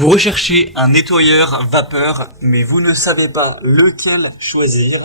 Vous recherchez un nettoyeur vapeur, mais vous ne savez pas lequel choisir.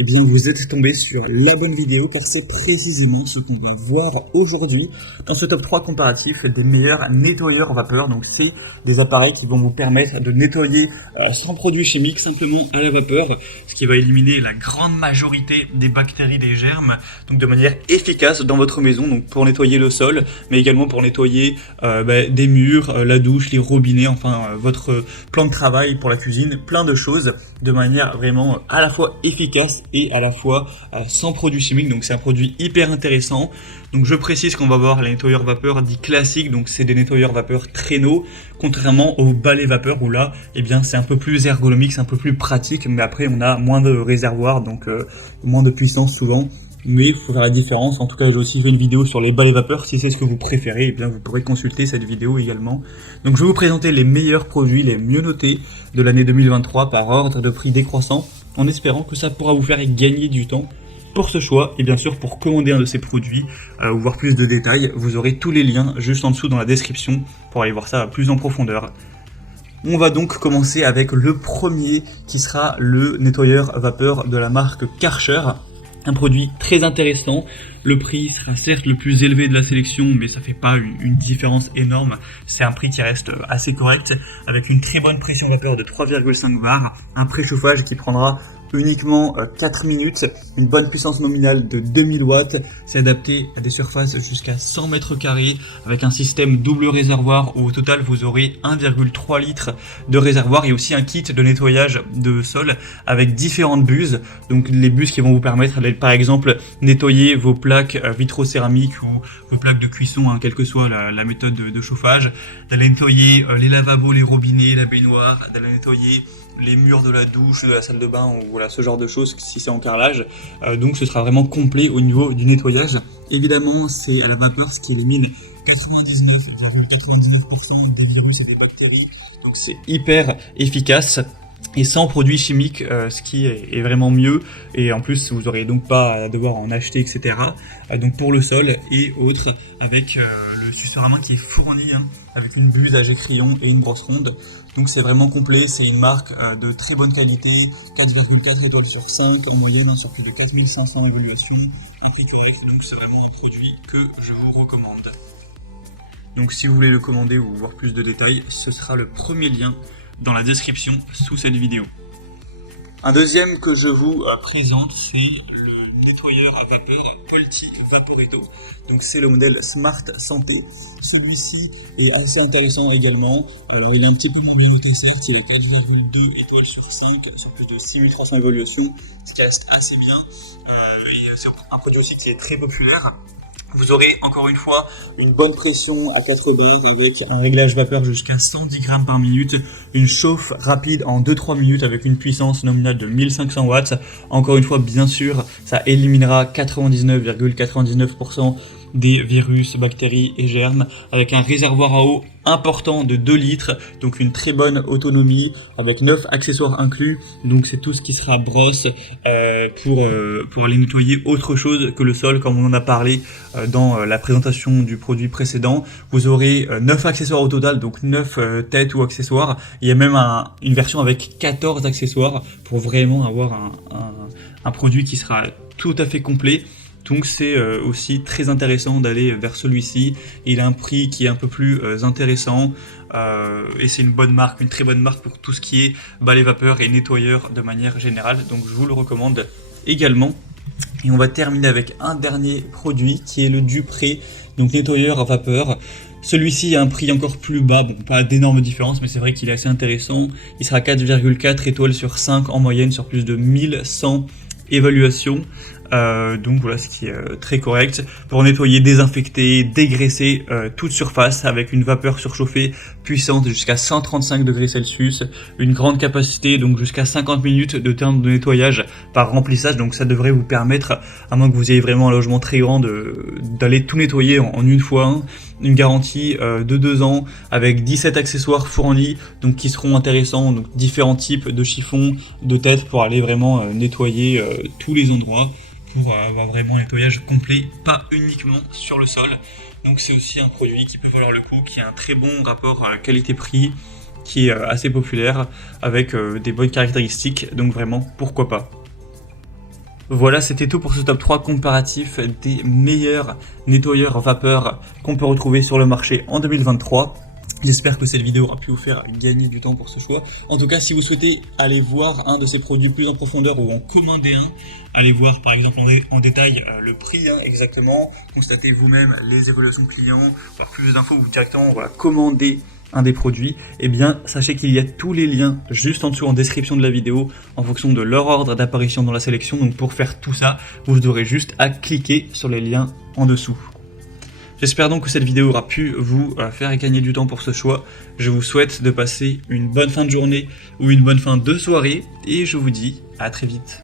Eh bien, vous êtes tombé sur la bonne vidéo car c'est précisément ce qu'on va voir aujourd'hui dans ce top 3 comparatif des meilleurs nettoyeurs vapeur. Donc, c'est des appareils qui vont vous permettre de nettoyer sans produits chimiques, simplement à la vapeur, ce qui va éliminer la grande majorité des bactéries, des germes, donc de manière efficace dans votre maison, donc pour nettoyer le sol, mais également pour nettoyer des murs, la douche, les robinets, enfin votre plan de travail pour la cuisine, plein de choses de manière vraiment à la fois efficace et à la fois sans produits chimiques. Donc c'est un produit hyper intéressant. Donc je précise qu'on va voir les nettoyeurs vapeur dits classiques, donc c'est des nettoyeurs vapeur traîneau, contrairement aux balais vapeur où là, eh bien c'est un peu plus ergonomique, c'est un peu plus pratique, mais après on a moins de réservoirs, donc moins de puissance souvent. Mais il faut faire la différence. En tout cas, j'ai aussi fait une vidéo sur les balais vapeur. Si c'est ce que vous préférez, eh bien vous pourrez consulter cette vidéo également. Donc je vais vous présenter les meilleurs produits, les mieux notés de l'année 2023 par ordre de prix décroissant, en espérant que ça pourra vous faire gagner du temps pour ce choix. Et bien sûr, pour commander un de ces produits ou voir plus de détails, vous aurez tous les liens juste en dessous dans la description pour aller voir ça plus en profondeur. On va donc commencer avec le premier qui sera le nettoyeur vapeur de la marque Karcher. Un produit très intéressant. Le prix sera certes le plus élevé de la sélection, mais ça fait pas une différence énorme. C'est un prix qui reste assez correct, avec une très bonne pression vapeur de 3,5 bar, un préchauffage qui prendra uniquement 4 minutes, une bonne puissance nominale de 2000 watts, c'est adapté à des surfaces jusqu'à 100 mètres carrés avec un système double réservoir où au total vous aurez 1,3 litres de réservoir et aussi un kit de nettoyage de sol avec différentes buses, donc les buses qui vont vous permettre d'aller par exemple nettoyer vos plaques vitrocéramiques ou vos plaques de cuisson, quelle que soit la méthode de chauffage, d'aller nettoyer les lavabos, les robinets, la baignoire, d'aller nettoyer les murs de la douche, de la salle de bain, ou voilà, ce genre de choses si c'est en carrelage. Donc ce sera vraiment complet au niveau du nettoyage. Évidemment, c'est à la vapeur, ce qui élimine 99,99% des virus et des bactéries. Donc c'est hyper efficace. Et sans produits chimiques, ce qui est vraiment mieux. Et en plus, vous n'aurez donc pas à devoir en acheter, etc. Donc pour le sol et autres, avec le suceur à main qui est fourni, avec une buse à jet crayon et une brosse ronde. Donc c'est vraiment complet, c'est une marque de très bonne qualité, 4,4 étoiles sur 5 en moyenne, sur plus de 4500 évaluations, un prix correct, donc c'est vraiment un produit que je vous recommande. Donc si vous voulez le commander ou voir plus de détails, ce sera le premier lien dans la description sous cette vidéo. Un deuxième que je vous présente, c'est le nettoyeur à vapeur Polti Vaporetto. Donc c'est le modèle Smart Santé. Celui-ci est assez intéressant également. Alors il est un petit peu moins bien noté certes, il est 4,2 étoiles sur 5 sur plus de 6300 évaluations, ce qui reste assez bien. Et c'est un produit aussi qui est très populaire. Vous aurez encore une fois une bonne pression à 4 bars avec un réglage vapeur jusqu'à 110 grammes par minute, une chauffe rapide en 2-3 minutes avec une puissance nominale de 1500 watts. Encore une fois, bien sûr, ça éliminera 99,99% des virus, bactéries et germes avec un réservoir à eau important de 2 litres, donc une très bonne autonomie avec 9 accessoires inclus. Donc c'est tout ce qui sera brosse pour aller nettoyer autre chose que le sol, comme on en a parlé dans la présentation du produit précédent. Vous aurez 9 accessoires au total, donc 9 têtes ou accessoires. Il y a même une version avec 14 accessoires pour vraiment avoir un produit qui sera tout à fait complet. Donc c'est aussi très intéressant d'aller vers celui-ci. Il a un prix qui est un peu plus intéressant et c'est une bonne marque, une très bonne marque pour tout ce qui est balai vapeur et nettoyeur de manière générale. Donc je vous le recommande également. Et on va terminer avec un dernier produit qui est le Dupré, donc nettoyeur à vapeur. Celui-ci a un prix encore plus bas, bon pas d'énormes différences, mais c'est vrai qu'il est assez intéressant. Il sera 4,4 étoiles sur 5 en moyenne sur plus de 1100 évaluations. Donc voilà, ce qui est très correct pour nettoyer, désinfecter, dégraisser toute surface avec une vapeur surchauffée puissante jusqu'à 135 degrés Celsius, une grande capacité, donc jusqu'à 50 minutes de temps de nettoyage par remplissage. Donc ça devrait vous permettre, à moins que vous ayez vraiment un logement très grand, d'aller tout nettoyer en une fois. Une garantie de 2 ans avec 17 accessoires fournis, donc qui seront intéressants, donc différents types de chiffons, de têtes pour aller vraiment nettoyer tous les endroits, pour avoir vraiment un nettoyage complet, pas uniquement sur le sol. Donc c'est aussi un produit qui peut valoir le coup, qui a un très bon rapport qualité-prix, qui est assez populaire, avec des bonnes caractéristiques, donc vraiment, pourquoi pas. Voilà, c'était tout pour ce top 3 comparatif des meilleurs nettoyeurs vapeur qu'on peut retrouver sur le marché en 2023. J'espère que cette vidéo aura pu vous faire gagner du temps pour ce choix. En tout cas, si vous souhaitez aller voir un de ces produits plus en profondeur ou en commander un, allez voir par exemple en détail le prix exactement, constatez vous-même les évaluations clients, pour plus d'infos ou directement commander un des produits, eh bien sachez qu'il y a tous les liens juste en dessous en description de la vidéo en fonction de leur ordre d'apparition dans la sélection. Donc pour faire tout ça, vous aurez juste à cliquer sur les liens en dessous. J'espère donc que cette vidéo aura pu vous faire gagner du temps pour ce choix. Je vous souhaite de passer une bonne fin de journée ou une bonne fin de soirée et je vous dis à très vite.